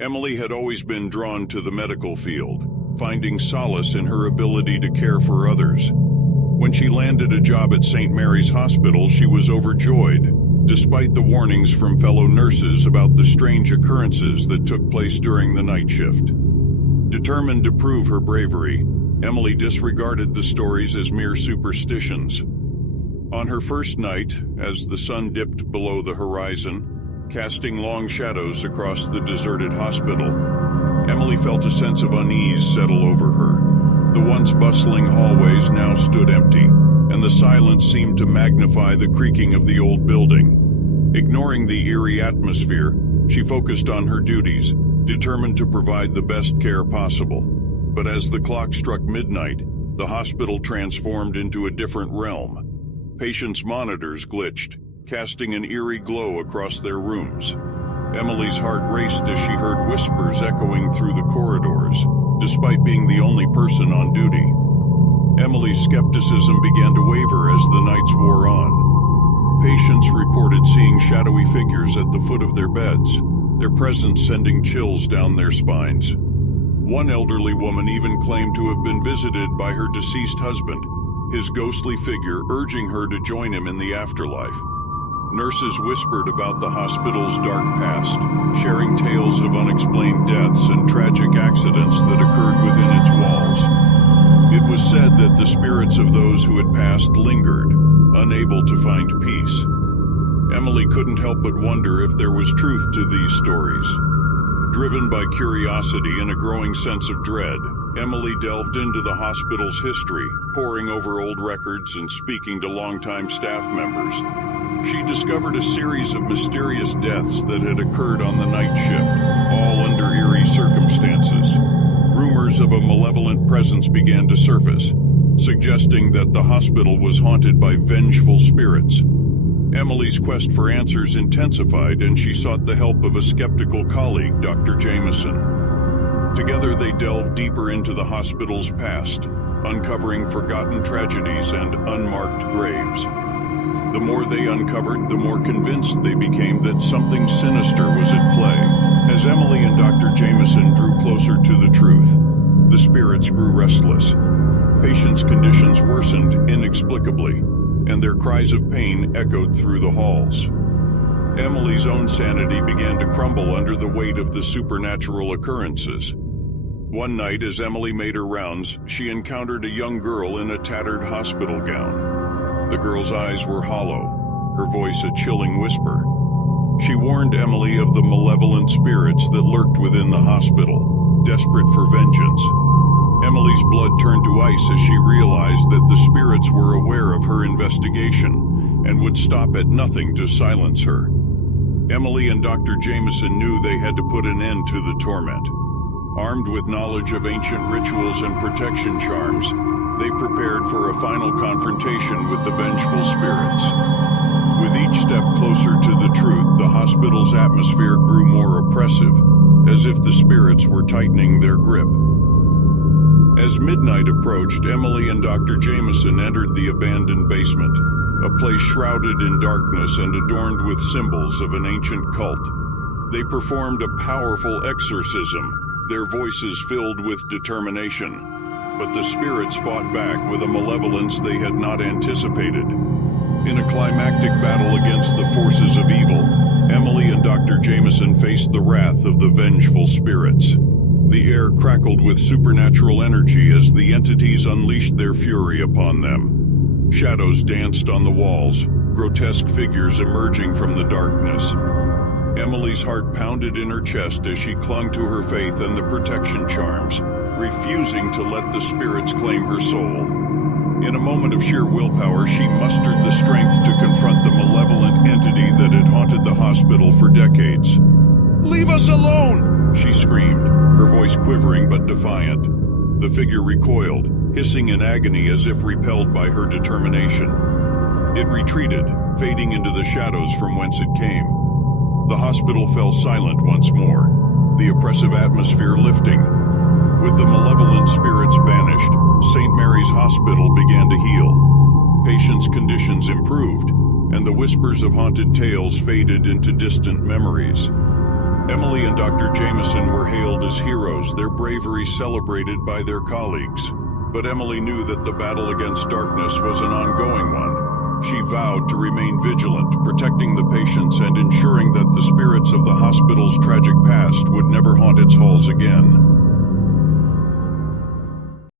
Emily had always been drawn to the medical field, finding solace in her ability to care for others. When she landed a job at St. Mary's Hospital, she was overjoyed, despite the warnings from fellow nurses about the strange occurrences that took place during the night shift. Determined to prove her bravery, Emily disregarded the stories as mere superstitions. On her first night, as the sun dipped below the horizon, casting long shadows across the deserted hospital, Emily felt a sense of unease settle over her. The once bustling hallways now stood empty, and the silence seemed to magnify the creaking of the old building. Ignoring the eerie atmosphere, she focused on her duties, determined to provide the best care possible. But as the clock struck midnight, the hospital transformed into a different realm. Patients' monitors glitched, casting an eerie glow across their rooms. Emily's heart raced as she heard whispers echoing through the corridors, despite being the only person on duty. Emily's skepticism began to waver as the nights wore on. Patients reported seeing shadowy figures at the foot of their beds, their presence sending chills down their spines. One elderly woman even claimed to have been visited by her deceased husband, his ghostly figure urging her to join him in the afterlife. Nurses whispered about the hospital's dark past, sharing tales of unexplained deaths and tragic accidents that occurred within its walls. It was said that the spirits of those who had passed lingered, unable to find peace. Emily couldn't help but wonder if there was truth to these stories. Driven by curiosity and a growing sense of dread, Emily delved into the hospital's history, poring over old records and speaking to longtime staff members. She discovered a series of mysterious deaths that had occurred on the night shift, all under eerie circumstances. Rumors of a malevolent presence began to surface, suggesting that the hospital was haunted by vengeful spirits. Emily's quest for answers intensified, and she sought the help of a skeptical colleague, Dr. Jameson. Together they delved deeper into the hospital's past, uncovering forgotten tragedies and unmarked graves. The more they uncovered, the more convinced they became that something sinister was at play. As Emily and Dr. Jameson drew closer to the truth, the spirits grew restless. Patients' conditions worsened inexplicably, and their cries of pain echoed through the halls. Emily's own sanity began to crumble under the weight of the supernatural occurrences. One night, as Emily made her rounds, she encountered a young girl in a tattered hospital gown. The girl's eyes were hollow, her voice a chilling whisper. She warned Emily of the malevolent spirits that lurked within the hospital, desperate for vengeance. Emily's blood turned to ice as she realized that the spirits were aware of her investigation and would stop at nothing to silence her. Emily and Dr. Jameson knew they had to put an end to the torment. Armed with knowledge of ancient rituals and protection charms, they prepared for a final confrontation with the vengeful spirits. With each step closer to the truth, the hospital's atmosphere grew more oppressive, as if the spirits were tightening their grip. As midnight approached, Emily and Dr. Jameson entered the abandoned basement, a place shrouded in darkness and adorned with symbols of an ancient cult. They performed a powerful exorcism, their voices filled with determination. But the spirits fought back with a malevolence they had not anticipated. In a climactic battle against the forces of evil, Emily and Dr. Jameson faced the wrath of the vengeful spirits. The air crackled with supernatural energy as the entities unleashed their fury upon them. Shadows danced on the walls, grotesque figures emerging from the darkness. Emily's heart pounded in her chest as she clung to her faith and the protection charms, refusing to let the spirits claim her soul. In a moment of sheer willpower, she mustered the strength to confront the malevolent entity that had haunted the hospital for decades. "Leave us alone!" she screamed, her voice quivering but defiant. The figure recoiled, hissing in agony as if repelled by her determination. It retreated, fading into the shadows from whence it came. The hospital fell silent once more, the oppressive atmosphere lifting. With the malevolent spirits banished, St. Mary's Hospital began to heal. Patients' conditions improved, and the whispers of haunted tales faded into distant memories. Emily and Dr. Jameson were hailed as heroes, their bravery celebrated by their colleagues. But Emily knew that the battle against darkness was an ongoing one. She vowed to remain vigilant, protecting the patients and ensuring that the spirits of the hospital's tragic past would never haunt its halls again.